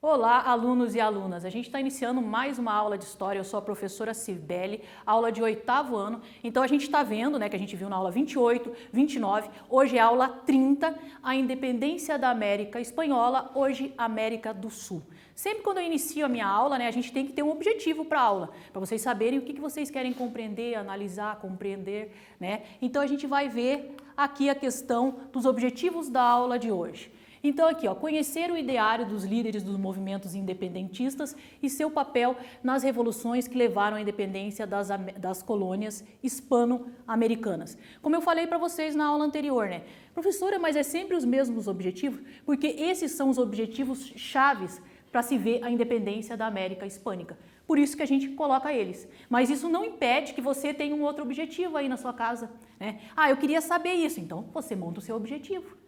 Olá, alunos e alunas! A gente está iniciando mais uma aula de História. Eu sou a professora Cibele, aula de 8º ano. Então a gente está vendo, né, que a gente viu na aula 28, 29, hoje é a aula 30, a independência da América Espanhola, hoje América do Sul. Sempre quando eu inicio a minha aula, né, a gente tem que ter um objetivo para a aula, para vocês saberem o que vocês querem compreender, analisar, compreender, né? Então a gente vai ver aqui a questão dos objetivos da aula de hoje. Então aqui, ó, conhecer o ideário dos líderes dos movimentos independentistas e seu papel nas revoluções que levaram à independência das colônias hispano-americanas. Como eu falei para vocês na aula anterior, né? Professora, mas é sempre os mesmos objetivos? Porque esses são os objetivos chaves para se ver a independência da América Hispânica. Por isso que a gente coloca eles. Mas isso não impede que você tenha um outro objetivo aí na sua casa, né? Ah, eu queria saber isso. Então você monta o seu objetivo.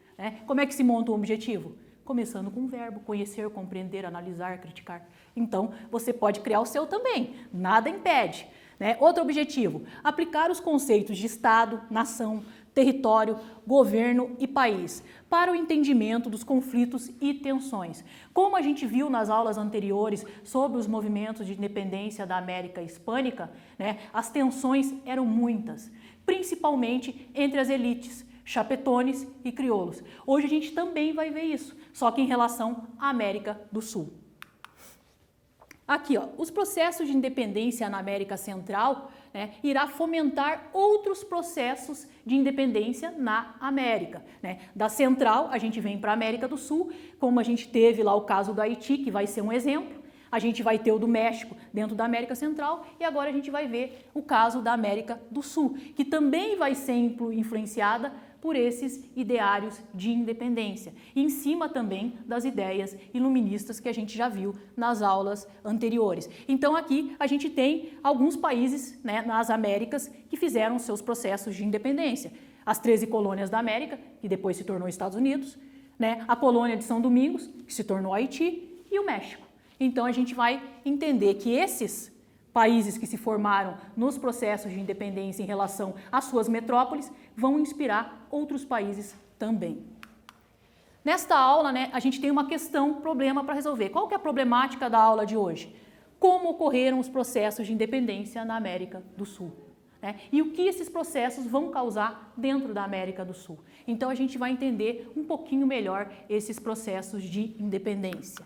Como é que se monta um objetivo? Começando com um verbo, conhecer, compreender, analisar, criticar. Então, você pode criar o seu também, nada impede. Né? Outro objetivo, aplicar os conceitos de Estado, nação, território, governo e país para o entendimento dos conflitos e tensões. Como a gente viu nas aulas anteriores sobre os movimentos de independência da América Hispânica, né, as tensões eram muitas, principalmente entre as elites, chapetones e crioulos. Hoje a gente também vai ver isso, só que em relação à América do Sul. Aqui, ó, os processos de independência na América Central, né, irá fomentar outros processos de independência na América. Né? Da Central, a gente vem para a América do Sul, como a gente teve lá o caso do Haiti, que vai ser um exemplo. A gente vai ter o do México dentro da América Central e agora a gente vai ver o caso da América do Sul, que também vai ser influenciada por esses ideários de independência, em cima também das ideias iluministas que a gente já viu nas aulas anteriores. Então aqui a gente tem alguns países, né, nas Américas que fizeram seus processos de independência. As 13 colônias da América, que depois se tornou Estados Unidos, né, a colônia de São Domingos, que se tornou Haiti, e o México. Então a gente vai entender que esses países que se formaram nos processos de independência em relação às suas metrópoles vão inspirar outros países também. Nesta aula, né, a gente tem uma questão, problema para resolver. Qual que é a problemática da aula de hoje? Como ocorreram os processos de independência na América do Sul? Né? E o que esses processos vão causar dentro da América do Sul? Então a gente vai entender um pouquinho melhor esses processos de independência.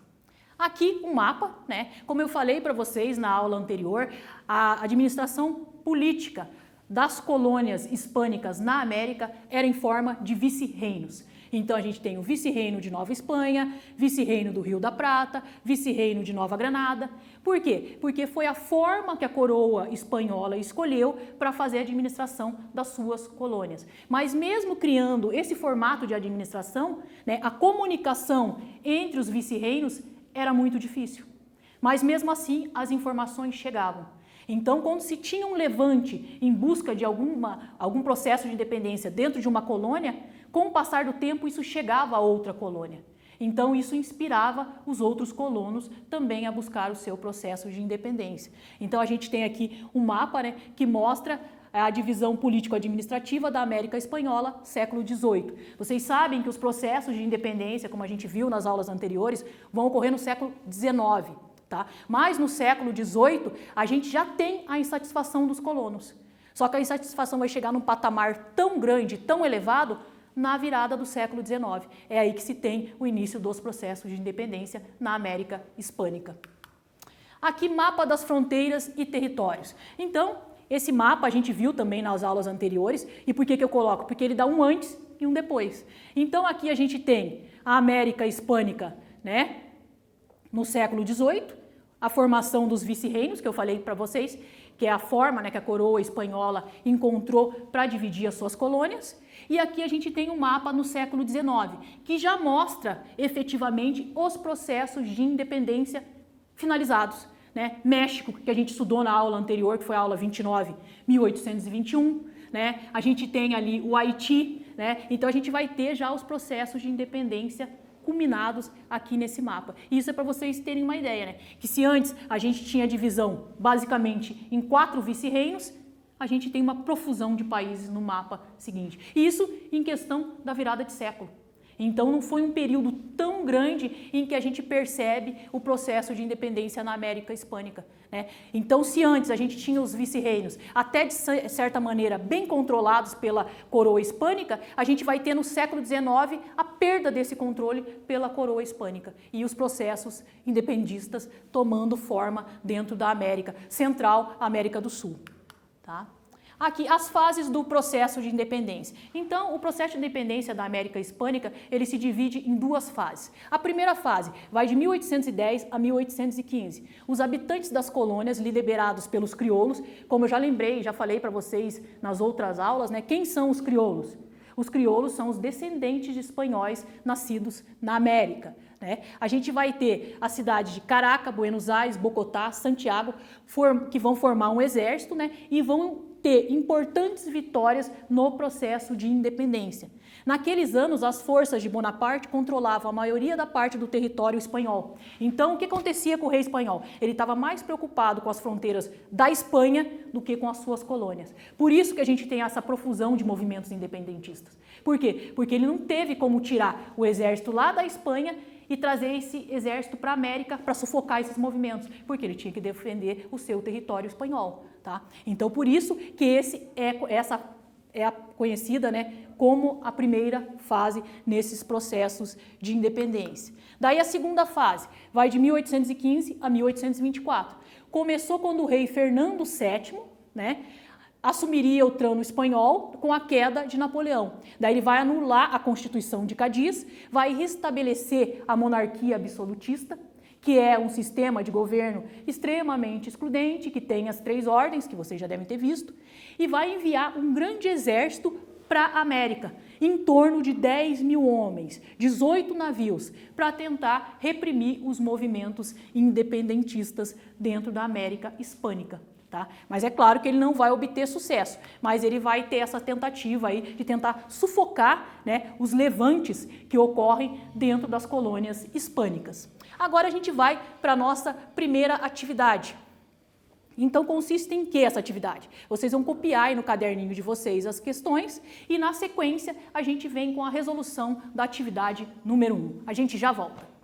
Aqui um mapa, né? Como eu falei para vocês na aula anterior, a administração política das colônias hispânicas na América era em forma de vice-reinos. Então a gente tem o vice-reino de Nova Espanha, vice-reino do Rio da Prata, vice-reino de Nova Granada. Por quê? Porque foi a forma que a coroa espanhola escolheu para fazer a administração das suas colônias. Mas mesmo criando esse formato de administração, né, a comunicação entre os vice-reinos era muito difícil, mas mesmo assim as informações chegavam. Então, quando se tinha um levante em busca de algum processo de independência dentro de uma colônia, com o passar do tempo isso chegava a outra colônia. Então, isso inspirava os outros colonos também a buscar o seu processo de independência. Então, a gente tem aqui um mapa, né, que mostra a divisão político-administrativa da América Espanhola, século XVIII. Vocês sabem que os processos de independência, como a gente viu nas aulas anteriores, vão ocorrer no século XIX. Tá? Mas no século XVIII, a gente já tem a insatisfação dos colonos. Só que a insatisfação vai chegar num patamar tão grande, tão elevado, na virada do século XIX. É aí que se tem o início dos processos de independência na América Hispânica. Aqui, mapa das fronteiras e territórios. Então, esse mapa a gente viu também nas aulas anteriores. E por que eu coloco? Porque ele dá um antes e um depois. Então aqui a gente tem a América Hispânica, né, no século XVIII, a formação dos vice-reinos, que eu falei para vocês, que é a forma, né, que a coroa espanhola encontrou para dividir as suas colônias. E aqui a gente tem um mapa no século XIX, que já mostra efetivamente os processos de independência finalizados. Né? México, que a gente estudou na aula anterior, que foi a aula 29, 1821, né? A gente tem ali o Haiti, né? Então a gente vai ter já os processos de independência culminados aqui nesse mapa. E isso é para vocês terem uma ideia, né? Que se antes a gente tinha divisão basicamente em 4 vice-reinos, a gente tem uma profusão de países no mapa seguinte. E isso em questão da virada de século. Então não foi um período tão grande em que a gente percebe o processo de independência na América Hispânica, né? Então se antes a gente tinha os vice-reinos, até de certa maneira bem controlados pela coroa hispânica, a gente vai ter no século XIX a perda desse controle pela coroa hispânica e os processos independistas tomando forma dentro da América Central, América do Sul, tá? Aqui, as fases do processo de independência. Então, o processo de independência da América Hispânica, ele se divide em duas fases. A primeira fase vai de 1810 a 1815. Os habitantes das colônias, liderados pelos crioulos, como eu já lembrei, já falei para vocês nas outras aulas, né? Quem são os crioulos? Os crioulos são os descendentes de espanhóis nascidos na América, né? A gente vai ter a cidade de Caracas, Buenos Aires, Bogotá, Santiago, que vão formar um exército, né? E vão ter importantes vitórias no processo de independência. Naqueles anos, as forças de Bonaparte controlavam a maioria da parte do território espanhol. Então, o que acontecia com o rei espanhol? Ele estava mais preocupado com as fronteiras da Espanha do que com as suas colônias. Por isso que a gente tem essa profusão de movimentos independentistas. Por quê? Porque ele não teve como tirar o exército lá da Espanha e trazer esse exército para a América para sufocar esses movimentos, porque ele tinha que defender o seu território espanhol, tá? Então, por isso que essa é conhecida, né, como a primeira fase nesses processos de independência. Daí a segunda fase vai de 1815 a 1824. Começou quando o rei Fernando VII, né, assumiria o trono espanhol com a queda de Napoleão. Daí ele vai anular a Constituição de Cádiz, vai restabelecer a monarquia absolutista, que é um sistema de governo extremamente excludente, que tem as 3 ordens, que vocês já devem ter visto, e vai enviar um grande exército para a América, em torno de 10 mil homens, 18 navios, para tentar reprimir os movimentos independentistas dentro da América Hispânica. Tá? Mas é claro que ele não vai obter sucesso, mas ele vai ter essa tentativa aí de tentar sufocar, né, os levantes que ocorrem dentro das colônias hispânicas. Agora a gente vai para a nossa primeira atividade. Então consiste em que essa atividade? Vocês vão copiar aí no caderninho de vocês as questões e na sequência a gente vem com a resolução da atividade número 1. A gente já volta.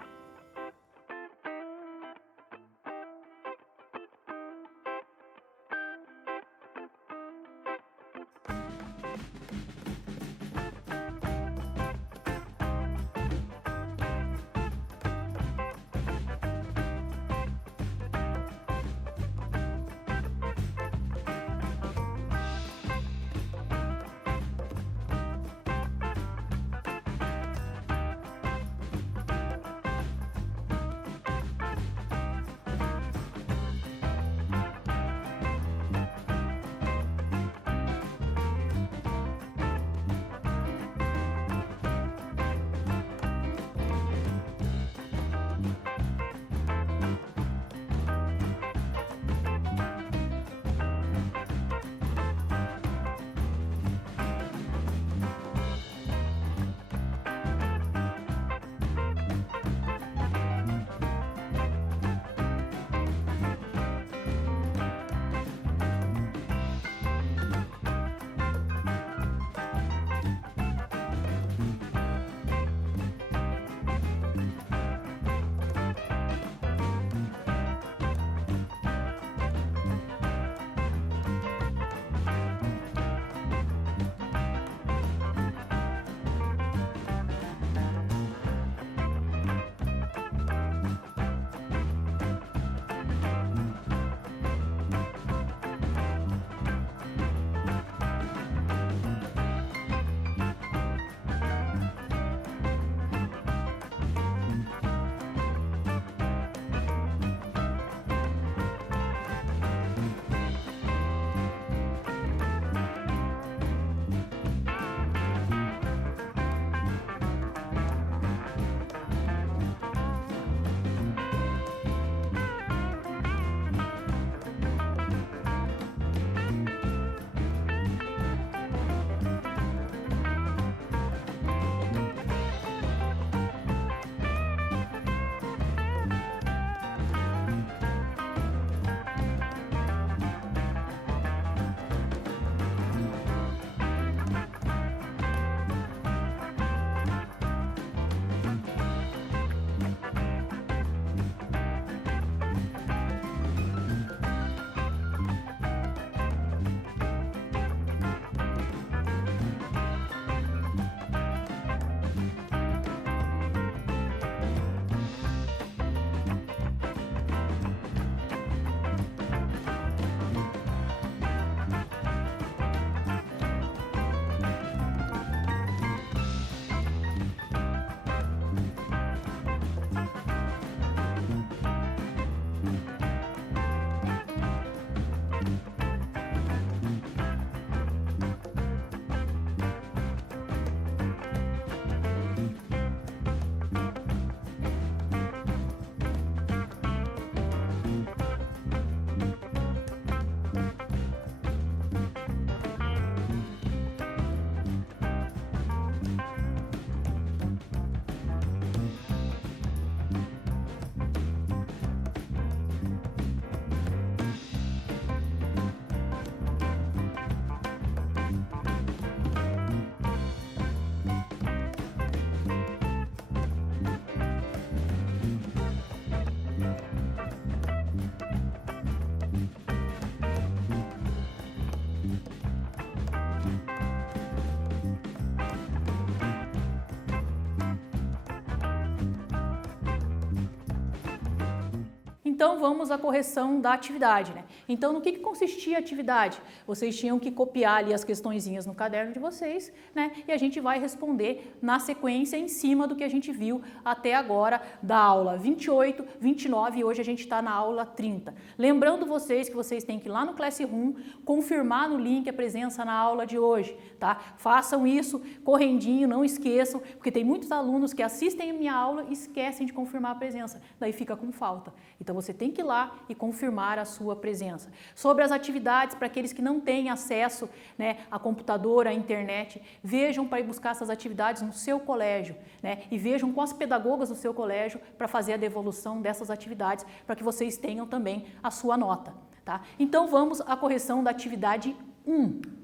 Então vamos à correção da atividade, né? Então no que consistia a atividade? Vocês tinham que copiar ali as questõezinhas no caderno de vocês, né? E a gente vai responder na sequência em cima do que a gente viu até agora da aula 28, 29 e hoje a gente está na aula 30. Lembrando vocês que vocês têm que ir lá no Classroom, confirmar no link a presença na aula de hoje, tá? Façam isso correndinho, não esqueçam, porque tem muitos alunos que assistem a minha aula e esquecem de confirmar a presença, daí fica com falta. Então você tem que ir lá e confirmar a sua presença. Sobre as atividades, para aqueles que não têm acesso, né, a computador, à internet, vejam para ir buscar essas atividades no seu colégio, né, e vejam com as pedagogas do seu colégio para fazer a devolução dessas atividades, para que vocês tenham também a sua nota. Tá? Então vamos à correção da atividade 1.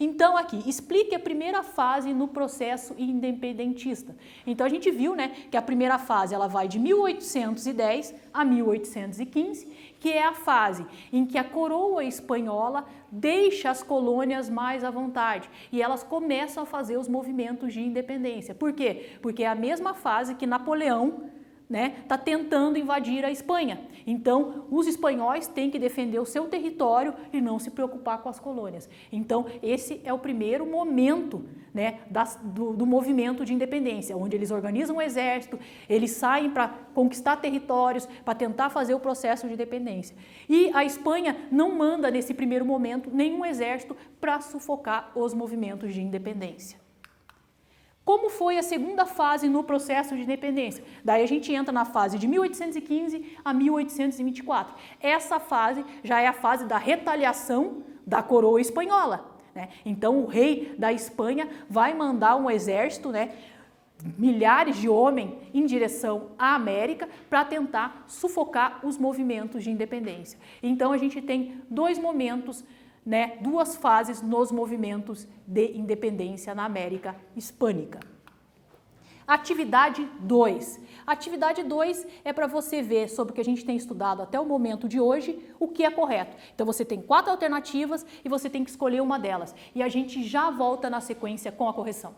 Então aqui, explique a primeira fase no processo independentista. Então a gente viu, né, que a primeira fase ela vai de 1810 a 1815, que é a fase em que a coroa espanhola deixa as colônias mais à vontade e elas começam a fazer os movimentos de independência. Por quê? Porque é a mesma fase que Napoleão, né, está tentando invadir a Espanha. Então, os espanhóis têm que defender o seu território e não se preocupar com as colônias. Então, esse é o primeiro momento, né, do movimento de independência, onde eles organizam um exército, eles saem para conquistar territórios, para tentar fazer o processo de independência. E a Espanha não manda, nesse primeiro momento, nenhum exército para sufocar os movimentos de independência. Como foi a segunda fase no processo de independência? Daí a gente entra na fase de 1815 a 1824. Essa fase já é a fase da retaliação da coroa espanhola, né? Então o rei da Espanha vai mandar um exército, né, milhares de homens em direção à América para tentar sufocar os movimentos de independência. Então a gente tem dois momentos, né, duas fases nos movimentos de independência na América Hispânica. Atividade 2. Atividade 2 é para você ver sobre o que a gente tem estudado até o momento de hoje, o que é correto. Então você tem 4 alternativas e você tem que escolher uma delas. E a gente já volta na sequência com a correção.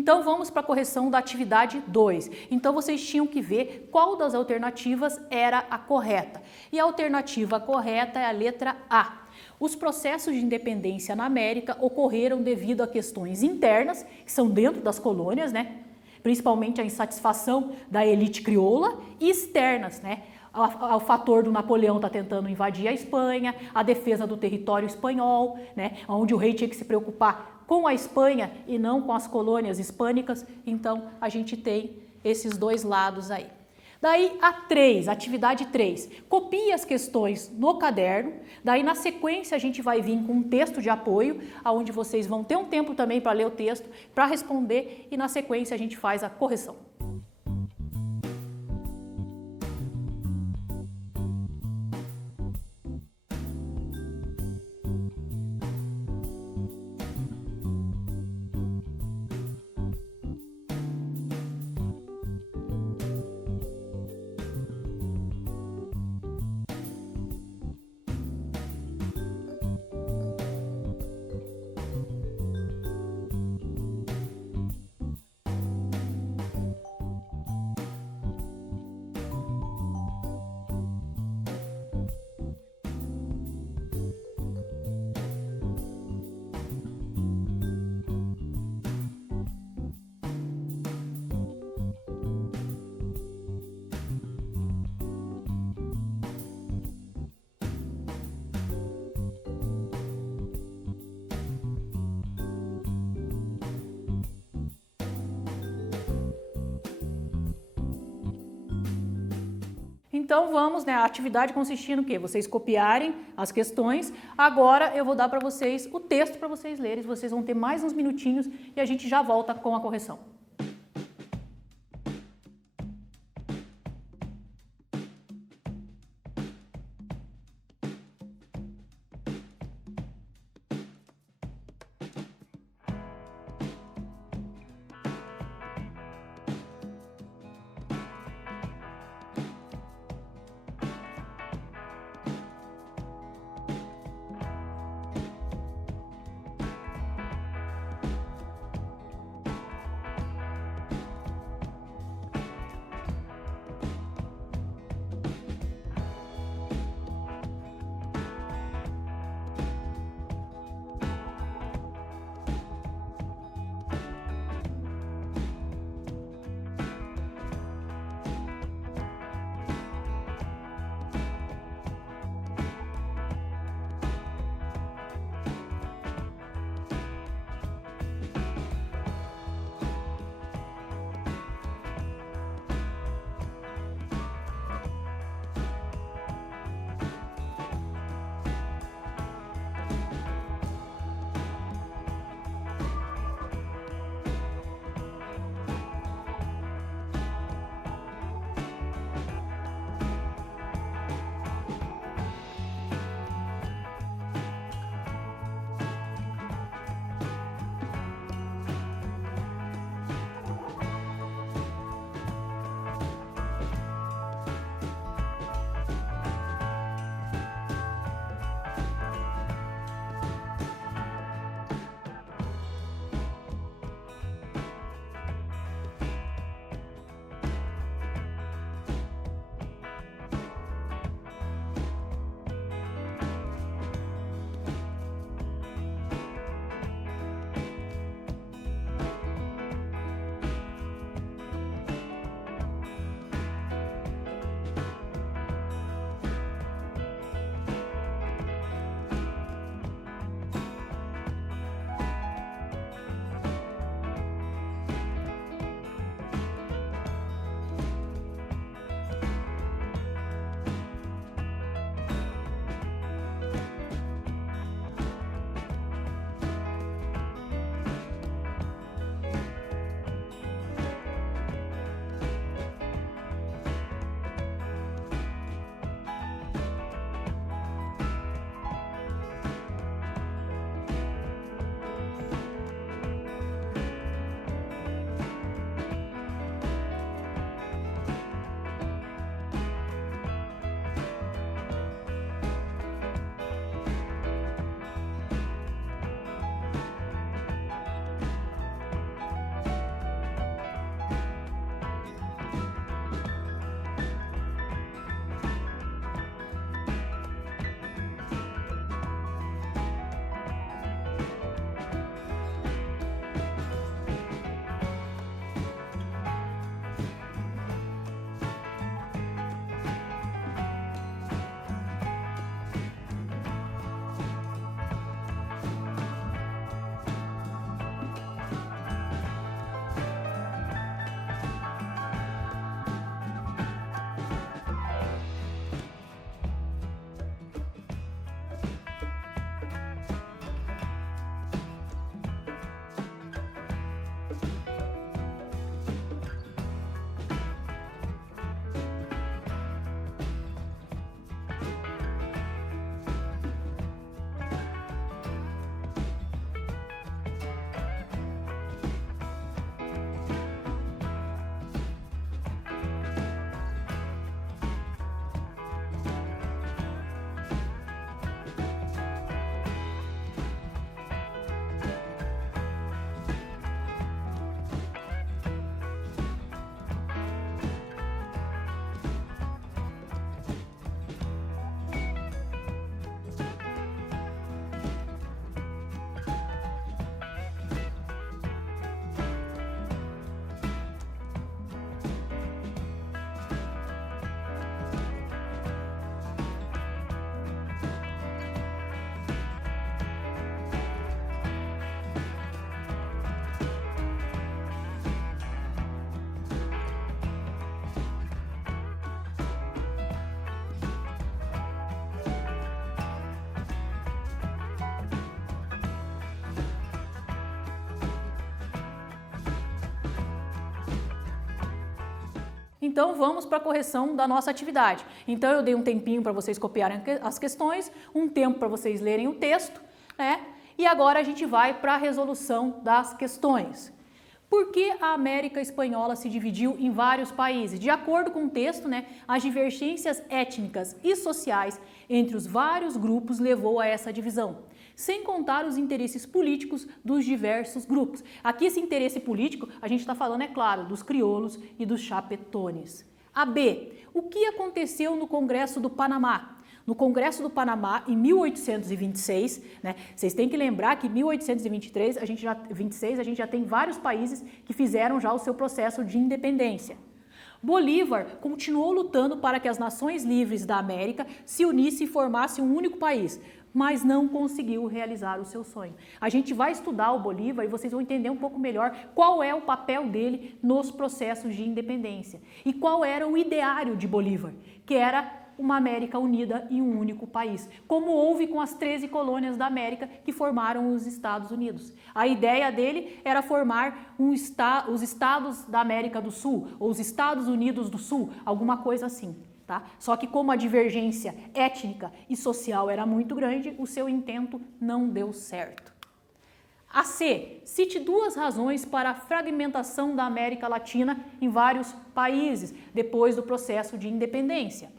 Então vamos para a correção da atividade 2. Então vocês tinham que ver qual das alternativas era a correta. E a alternativa correta é a letra A. Os processos de independência na América ocorreram devido a questões internas, que são dentro das colônias, né? Principalmente a insatisfação da elite crioula, e externas, né? O fator do Napoleão estar tentando invadir a Espanha, a defesa do território espanhol, né? Onde o rei tinha que se preocupar com a Espanha e não com as colônias hispânicas. Então a gente tem esses dois lados aí. Daí a 3, atividade 3, copie as questões no caderno, daí na sequência a gente vai vir com um texto de apoio, onde vocês vão ter um tempo também para ler o texto, para responder, e na sequência a gente faz a correção. Então vamos, né? A atividade consistia no quê? Vocês copiarem as questões. Agora eu vou dar para vocês o texto para vocês lerem. Vocês vão ter mais uns minutinhos e a gente já volta com a correção. Então vamos para a correção da nossa atividade. Então eu dei um tempinho para vocês copiarem as questões, um tempo para vocês lerem o texto, né? E agora a gente vai para a resolução das questões. Por que a América Espanhola se dividiu em vários países? De acordo com o texto, né, as divergências étnicas e sociais entre os vários grupos levou a essa divisão, sem contar os interesses políticos dos diversos grupos. Aqui esse interesse político, a gente está falando, é claro, dos crioulos e dos chapetones. A B. O que aconteceu no Congresso do Panamá? No Congresso do Panamá, em 1826, né, vocês têm que lembrar que em 1823, a gente já tem vários países que fizeram já o seu processo de independência. Bolívar continuou lutando para que as nações livres da América se unissem e formassem um único país, mas não conseguiu realizar o seu sonho. A gente vai estudar o Bolívar e vocês vão entender um pouco melhor qual é o papel dele nos processos de independência e qual era o ideário de Bolívar, que era uma América unida em um único país, como houve com as 13 colônias da América que formaram os Estados Unidos. A ideia dele era formar os Estados da América do Sul, ou os Estados Unidos do Sul, alguma coisa assim. Tá? Só que como a divergência étnica e social era muito grande, o seu intento não deu certo. A C. Cite 2 razões para a fragmentação da América Latina em vários países depois do processo de independência.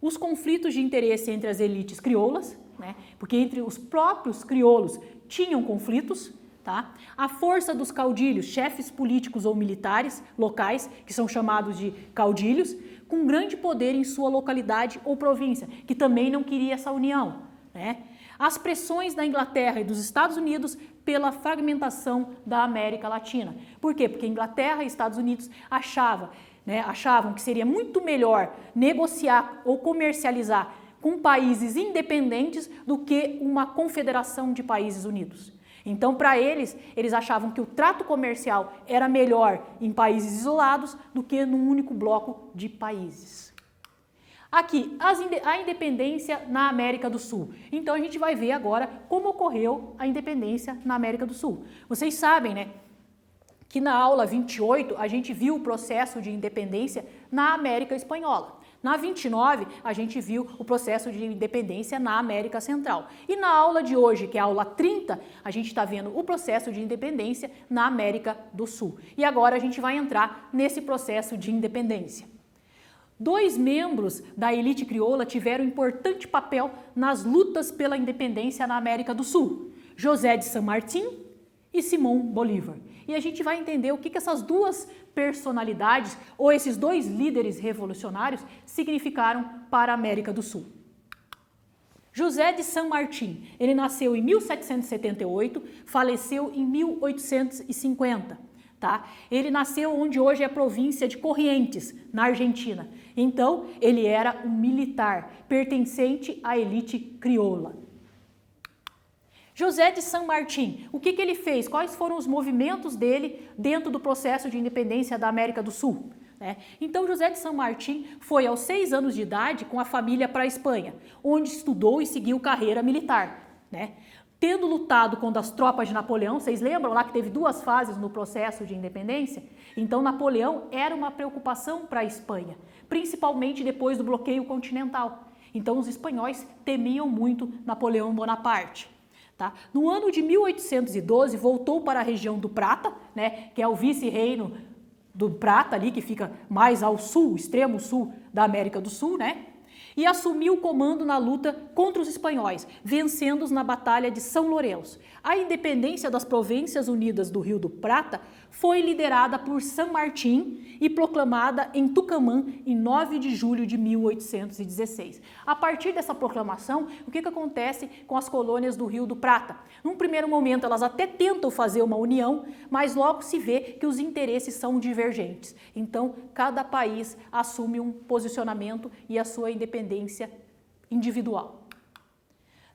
Os conflitos de interesse entre as elites crioulas, né? Porque entre os próprios crioulos tinham conflitos, tá? A força dos caudilhos, chefes políticos ou militares locais, que são chamados de caudilhos, com grande poder em sua localidade ou província, que também não queria essa união, né? As pressões da Inglaterra e dos Estados Unidos pela fragmentação da América Latina. Por quê? Porque Inglaterra e Estados Unidos achavam que seria muito melhor negociar ou comercializar com países independentes do que uma confederação de países unidos. Então, para eles achavam que o trato comercial era melhor em países isolados do que num único bloco de países. Aqui, a independência na América do Sul. Então, a gente vai ver agora como ocorreu a independência na América do Sul. Vocês sabem, né, que na aula 28 a gente viu o processo de independência na América Espanhola. Na 29 a gente viu o processo de independência na América Central. E na aula de hoje, que é a aula 30, a gente está vendo o processo de independência na América do Sul. E agora a gente vai entrar nesse processo de independência. 2 membros da elite crioula tiveram importante papel nas lutas pela independência na América do Sul: José de San Martín e Simón Bolívar. E a gente vai entender o que essas 2 personalidades, ou esses 2 líderes revolucionários, significaram para a América do Sul. José de San Martín, ele nasceu em 1778, faleceu em 1850. Tá? Ele nasceu onde hoje é a província de Corrientes, na Argentina. Então, ele era um militar, pertencente à elite crioula. José de San Martín, o que ele fez? Quais foram os movimentos dele dentro do processo de independência da América do Sul? Então, José de San Martín foi aos 6 anos de idade com a família para a Espanha, onde estudou e seguiu carreira militar. Tendo lutado contra as tropas de Napoleão, vocês lembram lá que teve 2 fases no processo de independência? Então, Napoleão era uma preocupação para a Espanha, principalmente depois do bloqueio continental. Então, os espanhóis temiam muito Napoleão Bonaparte. Tá? No ano de 1812, voltou para a região do Prata, que é o vice-reino do Prata, ali, que fica mais ao sul, extremo sul da América do Sul, e assumiu o comando na luta contra os espanhóis, vencendo-os na Batalha de São Lourenço. A independência das Províncias Unidas do Rio do Prata foi liderada por San Martín e proclamada em Tucumã em 9 de julho de 1816. A partir dessa proclamação, o que acontece com as colônias do Rio do Prata? Num primeiro momento, elas até tentam fazer uma união, mas logo se vê que os interesses são divergentes. Então, cada país assume um posicionamento e a sua independência individual.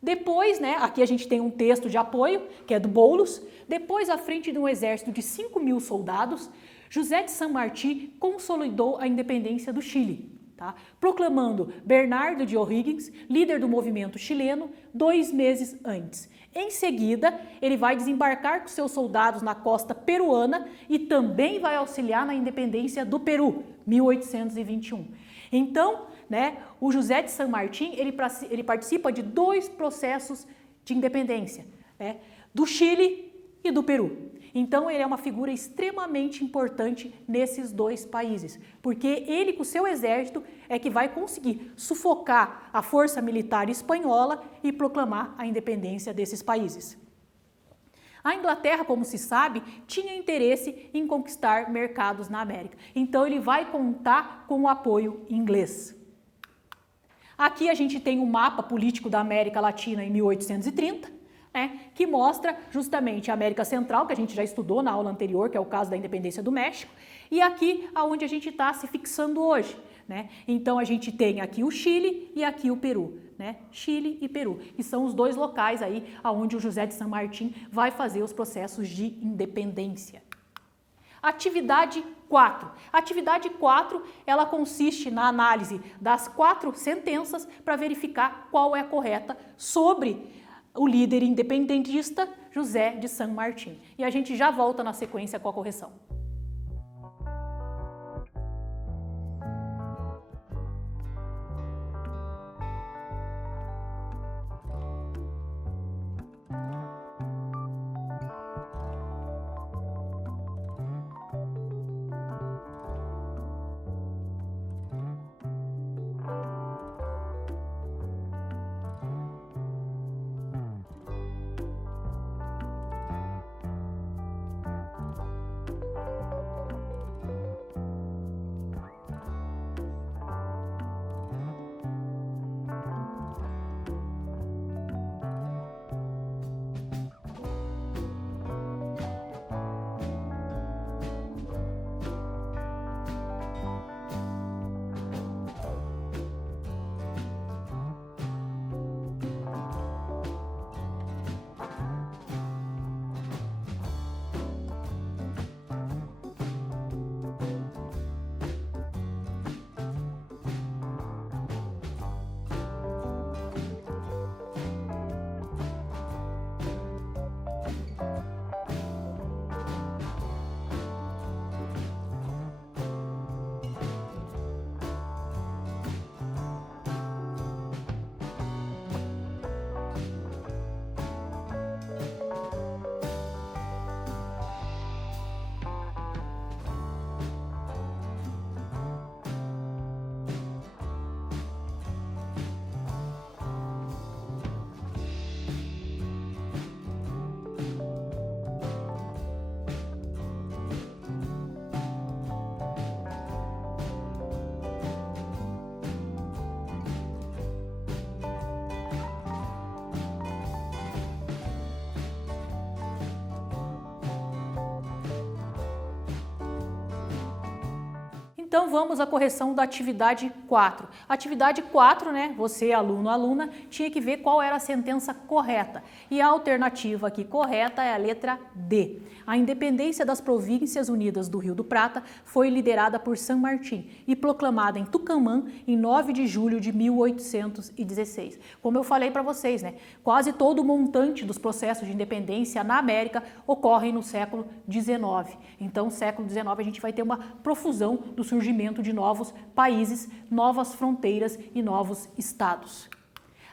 Depois, aqui a gente tem um texto de apoio, que é do Boulos. Depois, à frente de um exército de 5.000 soldados, José de San Martín consolidou a independência do Chile. tá? Proclamando Bernardo de O'Higgins, líder do movimento chileno, 2 meses antes. Em seguida, ele vai desembarcar com seus soldados na costa peruana e também vai auxiliar na independência do Peru, 1821. Então, né, o José de San Martín, ele participa de 2 processos de independência, né, do Chile e do Peru. Então, ele é uma figura extremamente importante nesses 2 países, porque ele, com seu exército, é que vai conseguir sufocar a força militar espanhola e proclamar a independência desses países. A Inglaterra, como se sabe, tinha interesse em conquistar mercados na América. Então, ele vai contar com o apoio inglês. Aqui a gente tem um mapa político da América Latina em 1830, que mostra justamente a América Central, que a gente já estudou na aula anterior, que é o caso da independência do México, e aqui aonde a gente está se fixando hoje. Então a gente tem aqui o Chile e aqui o Peru. Chile e Peru, que são os 2 locais aí aonde o José de San Martín vai fazer os processos de independência. Atividade 4. Atividade 4, ela consiste na análise das 4 sentenças para verificar qual é a correta sobre o líder independentista José de San Martín. E a gente já volta na sequência com a correção. Então vamos à correção da atividade 4. Atividade 4, você, aluno, aluna, tinha que ver qual era a sentença correta. E a alternativa aqui correta é a letra D. A independência das Províncias Unidas do Rio do Prata foi liderada por San Martín e proclamada em Tucumã em 9 de julho de 1816. Como eu falei para vocês, quase todo o montante dos processos de independência na América ocorre no século XIX. Então, no século XIX a gente vai ter uma profusão do surgimento de novos países, novas fronteiras e novos estados.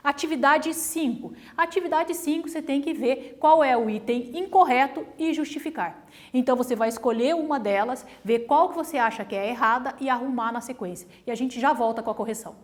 Atividade 5. Atividade 5 você tem que ver qual é o item incorreto e justificar. Então você vai escolher uma delas, ver qual que você acha que é errada e arrumar na sequência. E a gente já volta com a correção.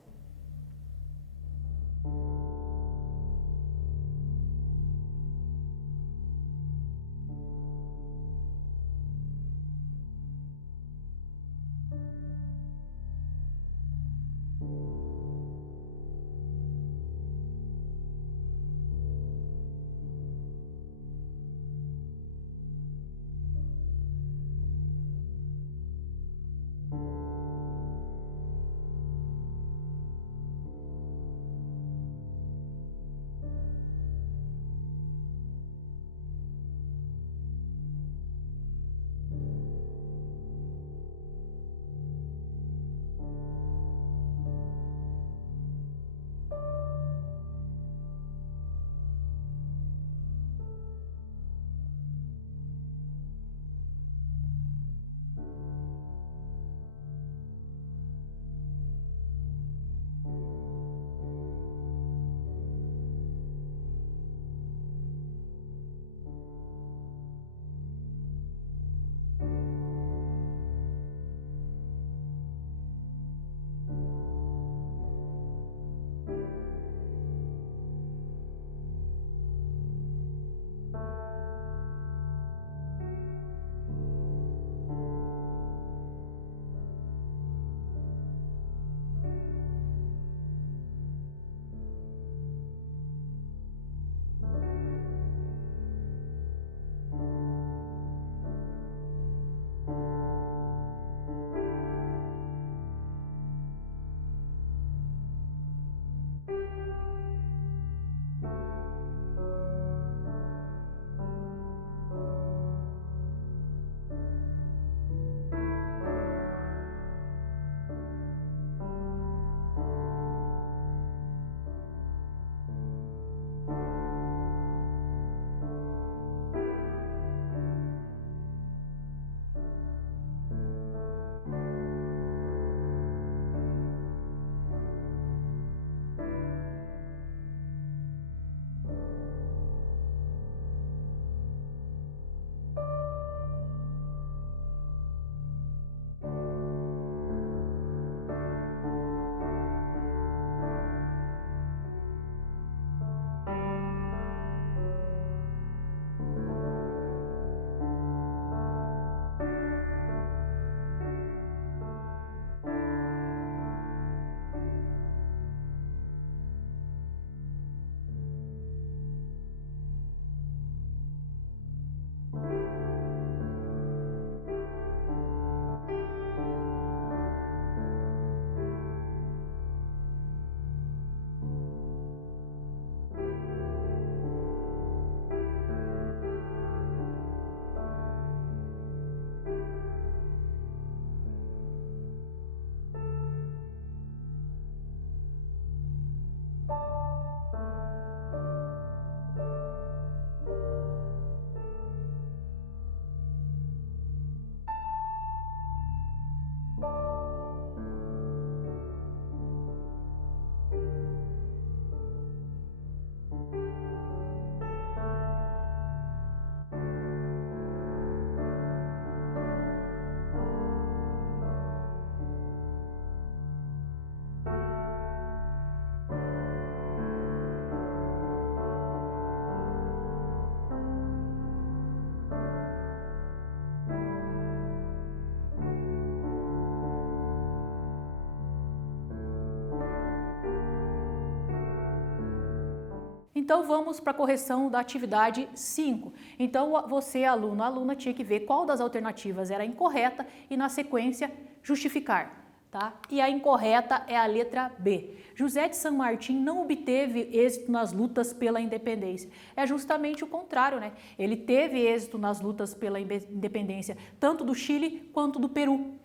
Então vamos para a correção da atividade 5. Então você, aluno, aluna, tinha que ver qual das alternativas era incorreta e na sequência justificar. Tá? E a incorreta é a letra B. José de San Martín não obteve êxito nas lutas pela independência. É justamente o contrário, né? Ele teve êxito nas lutas pela independência tanto do Chile quanto do Peru.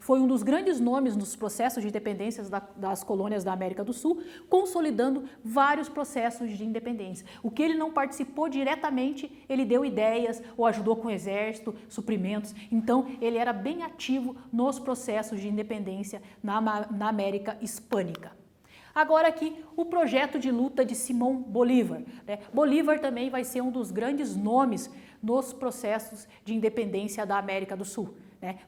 Foi um dos grandes nomes nos processos de independência das colônias da América do Sul, consolidando vários processos de independência. O que ele não participou diretamente, ele deu ideias ou ajudou com o exército, suprimentos. Então, ele era bem ativo nos processos de independência na América Hispânica. Agora aqui, o projeto de luta de Simão Bolívar. Bolívar também vai ser um dos grandes nomes nos processos de independência da América do Sul.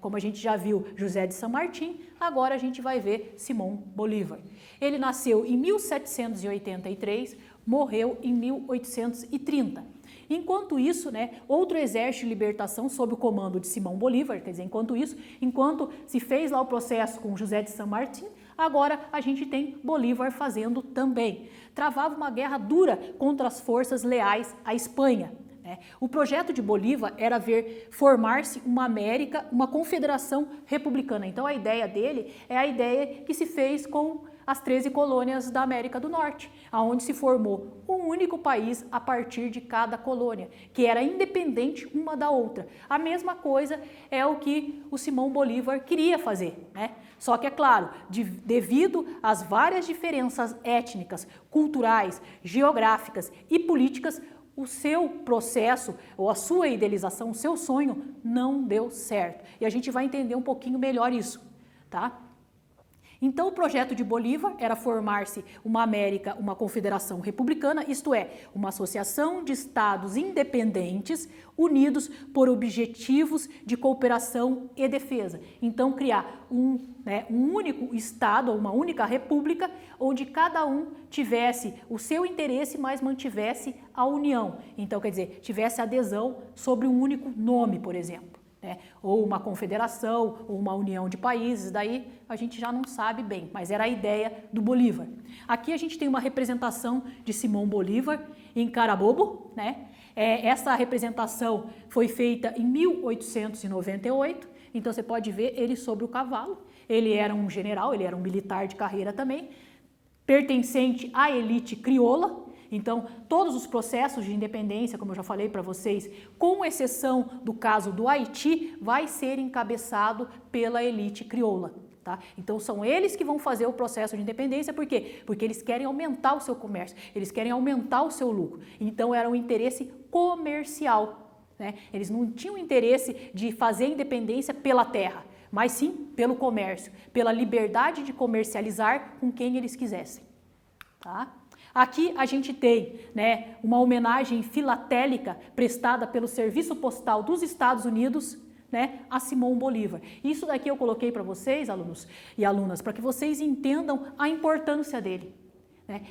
Como a gente já viu José de San Martín, agora a gente vai ver Simão Bolívar. Ele nasceu em 1783, morreu em 1830. Enquanto isso, outro exército de libertação sob o comando de Simão Bolívar, quer dizer, enquanto se fez lá o processo com José de San Martín, agora a gente tem Bolívar fazendo também. Travava uma guerra dura contra as forças leais à Espanha. O projeto de Bolívar era ver formar-se uma América, uma confederação republicana. Então a ideia dele é a ideia que se fez com as 13 colônias da América do Norte, onde se formou um único país a partir de cada colônia, que era independente uma da outra. A mesma coisa é o que o Simão Bolívar queria fazer, Só que, é claro, devido às várias diferenças étnicas, culturais, geográficas e políticas, o seu processo ou a sua idealização, o seu sonho não deu certo. E a gente vai entender um pouquinho melhor isso, tá? Então o projeto de Bolívar era formar-se uma América, uma confederação republicana, isto é, uma associação de estados independentes unidos por objetivos de cooperação e defesa. Então criar um único estado, ou uma única república, onde cada um tivesse o seu interesse, mas mantivesse a união. Então, quer dizer, tivesse adesão sobre um único nome, por exemplo. Ou uma confederação, ou uma união de países, daí a gente já não sabe bem, mas era a ideia do Bolívar. Aqui a gente tem uma representação de Simão Bolívar em Carabobo, Essa representação foi feita em 1898, então você pode ver ele sobre o cavalo. Ele era um general, ele era um militar de carreira também, pertencente à elite crioula. Então, todos os processos de independência, como eu já falei para vocês, com exceção do caso do Haiti, vai ser encabeçado pela elite crioula. Tá? Então, são eles que vão fazer o processo de independência, por quê? Porque eles querem aumentar o seu comércio, eles querem aumentar o seu lucro. Então, era um interesse comercial. Eles não tinham interesse de fazer a independência pela terra, mas sim pelo comércio, pela liberdade de comercializar com quem eles quisessem. Tá? Aqui a gente tem uma homenagem filatélica prestada pelo Serviço Postal dos Estados Unidos a Simão Bolívar. Isso daqui eu coloquei para vocês, alunos e alunas, para que vocês entendam a importância dele.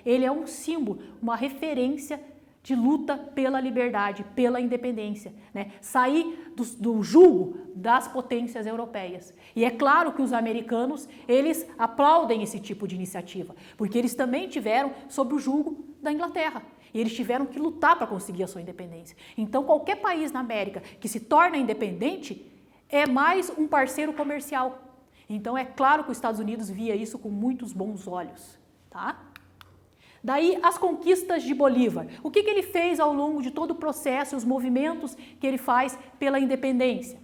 Ele é um símbolo, uma referência de luta pela liberdade, pela independência, sair do jugo das potências europeias. E é claro que os americanos, eles aplaudem esse tipo de iniciativa, porque eles também tiveram sob o jugo da Inglaterra. E eles tiveram que lutar para conseguir a sua independência. Então, qualquer país na América que se torna independente é mais um parceiro comercial. Então, é claro que os Estados Unidos via isso com muitos bons olhos, tá? Daí as conquistas de Bolívar. O que ele fez ao longo de todo o processo, os movimentos que ele faz pela independência?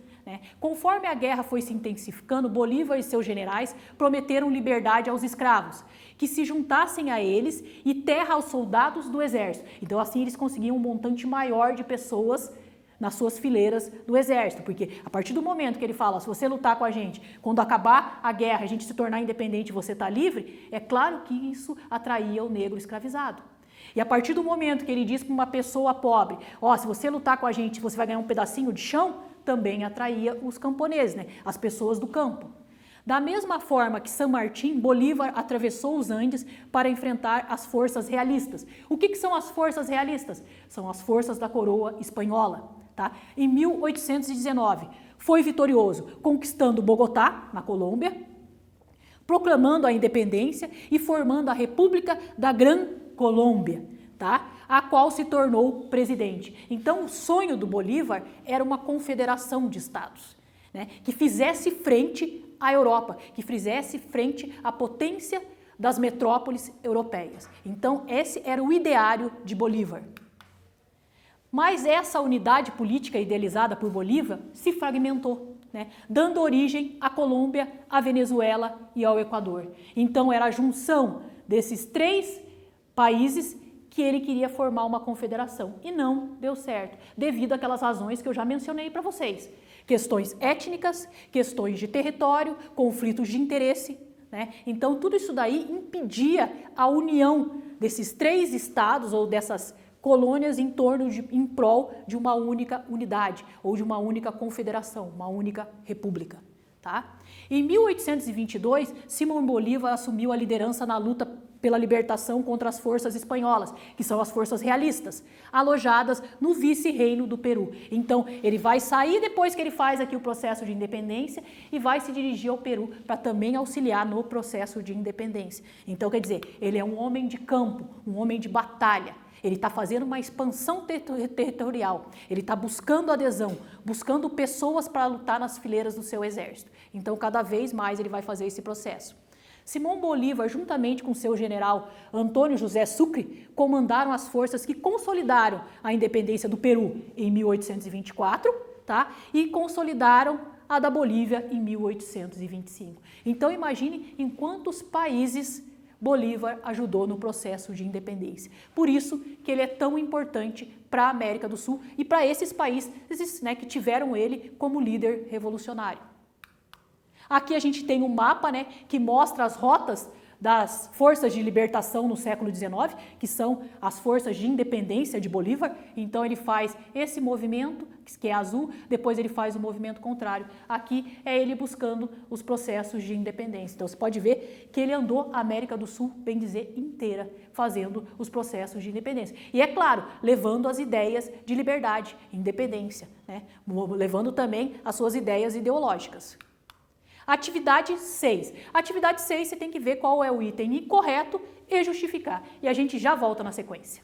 Conforme a guerra foi se intensificando, Bolívar e seus generais prometeram liberdade aos escravos, que se juntassem a eles e terra aos soldados do exército. Então assim eles conseguiam um montante maior de pessoas nas suas fileiras do exército, porque a partir do momento que ele fala, se você lutar com a gente, quando acabar a guerra, a gente se tornar independente e você está livre, é claro que isso atraía o negro escravizado. E a partir do momento que ele diz para uma pessoa pobre, se você lutar com a gente, você vai ganhar um pedacinho de chão, também atraía os camponeses, as pessoas do campo. Da mesma forma que San Martín, Bolívar atravessou os Andes para enfrentar as forças realistas. O que são as forças realistas? São as forças da coroa espanhola. Tá? Em 1819, foi vitorioso, conquistando Bogotá, na Colômbia, proclamando a independência e formando a República da Gran Colômbia. Tá? a qual se tornou presidente. Então, o sonho do Bolívar era uma confederação de estados, né, que fizesse frente à Europa, que fizesse frente à potência das metrópoles europeias. Então, esse era o ideário de Bolívar. Mas essa unidade política idealizada por Bolívar se fragmentou, né, dando origem à Colômbia, à Venezuela e ao Equador. Então, era a junção desses 3 países que ele queria formar uma confederação. E não deu certo, devido àquelas razões que eu já mencionei para vocês. Questões étnicas, questões de território, conflitos de interesse, né? Então, tudo isso daí impedia a união desses 3 estados ou dessas colônias em prol de uma única unidade ou de uma única confederação, uma única república. Tá? Em 1822, Simão Bolívar assumiu a liderança na luta pela libertação contra as forças espanholas, que são as forças realistas, alojadas no vice-reino do Peru. Então, ele vai sair depois que ele faz aqui o processo de independência e vai se dirigir ao Peru para também auxiliar no processo de independência. Então, quer dizer, ele é um homem de campo, um homem de batalha. Ele está fazendo uma expansão territorial, ele está buscando adesão, buscando pessoas para lutar nas fileiras do seu exército. Então, cada vez mais ele vai fazer esse processo. Simão Bolívar, juntamente com seu general Antônio José Sucre, comandaram as forças que consolidaram a independência do Peru em 1824, tá? E consolidaram a da Bolívia em 1825. Então, imagine em quantos países Bolívar ajudou no processo de independência. Por isso que ele é tão importante para a América do Sul e para esses países, né, que tiveram ele como líder revolucionário. Aqui a gente tem um mapa, né, que mostra as rotas das forças de libertação no século XIX, que são as forças de independência de Bolívar. Então ele faz esse movimento, que é azul, depois ele faz o movimento contrário. Aqui é ele buscando os processos de independência. Então você pode ver que ele andou a América do Sul, bem dizer, inteira, fazendo os processos de independência. E é claro, levando as ideias de liberdade, independência, né? Levando também as suas ideias ideológicas. Atividade 6. Atividade 6, você tem que ver qual é o item incorreto e justificar. E a gente já volta na sequência.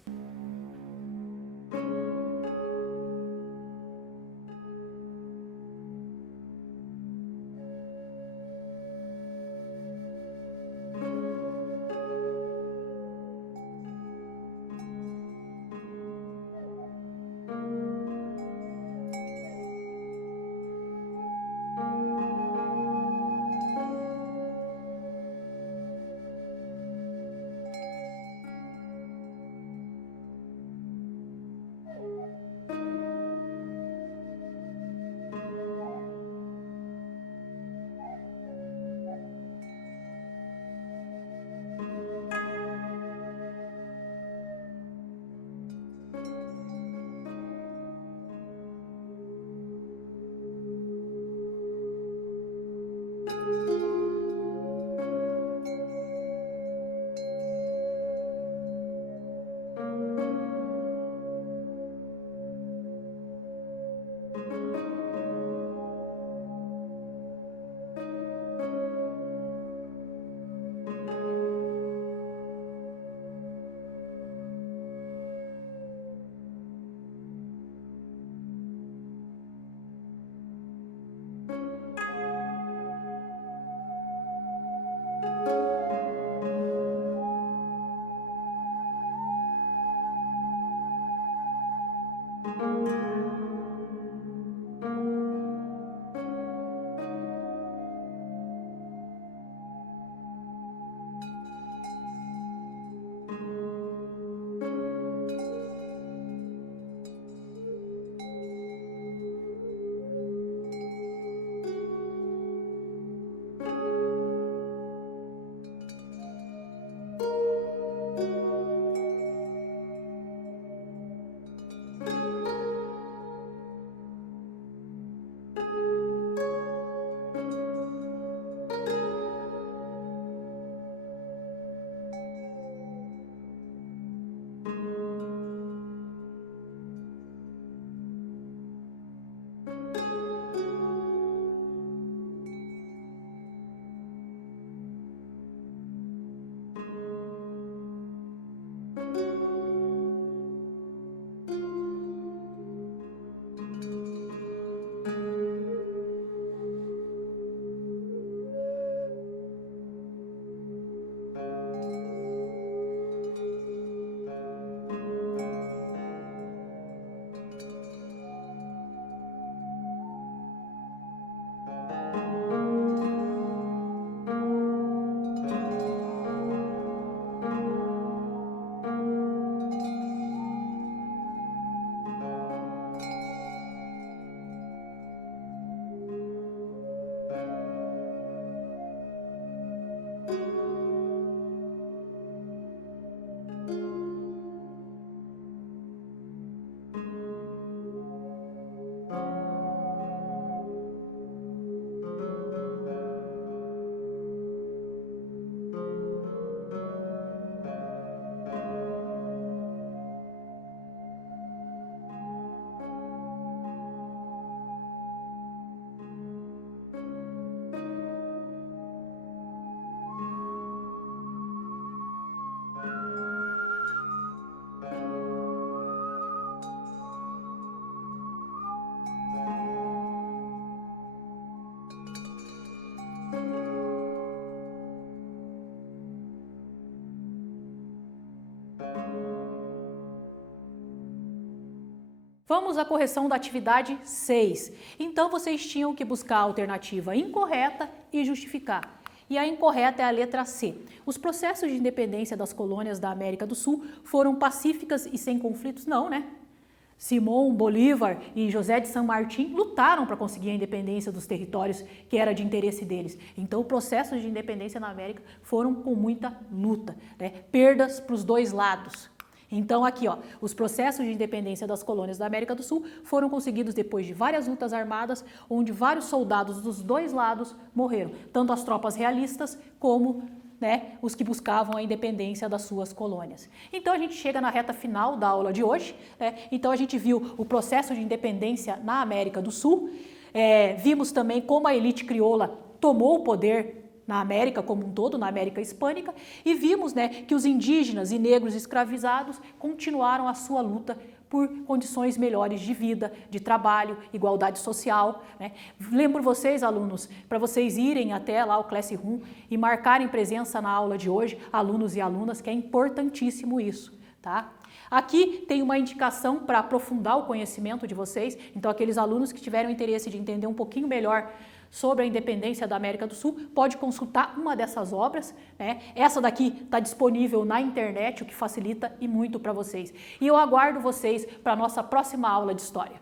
Vamos à correção da atividade 6. Então, vocês tinham que buscar a alternativa incorreta e justificar. E a incorreta é a letra C. Os processos de independência das colônias da América do Sul foram pacíficas e sem conflitos? Não, né? Simão Bolívar e José de San Martín lutaram para conseguir a independência dos territórios que era de interesse deles. Então, os processos de independência na América foram com muita luta, né? Perdas para os dois lados. Então, aqui, ó, os processos de independência das colônias da América do Sul foram conseguidos depois de várias lutas armadas, onde vários soldados dos dois lados morreram, tanto as tropas realistas como, né, os que buscavam a independência das suas colônias. Então, a gente chega na reta final da aula de hoje, né? Então, a gente viu o processo de independência na América do Sul, vimos também como a elite crioula tomou o poder na América como um todo, na América Hispânica, e vimos, né, que os indígenas e negros escravizados continuaram a sua luta por condições melhores de vida, de trabalho, igualdade social, né? Lembro vocês, alunos, para vocês irem até lá o Classroom e marcarem presença na aula de hoje, alunos e alunas, que é importantíssimo isso, tá? Aqui tem uma indicação para aprofundar o conhecimento de vocês, então aqueles alunos que tiveram interesse de entender um pouquinho melhor sobre a independência da América do Sul, pode consultar uma dessas obras, né? Essa daqui está disponível na internet, o que facilita e muito para vocês. E eu aguardo vocês para a nossa próxima aula de História.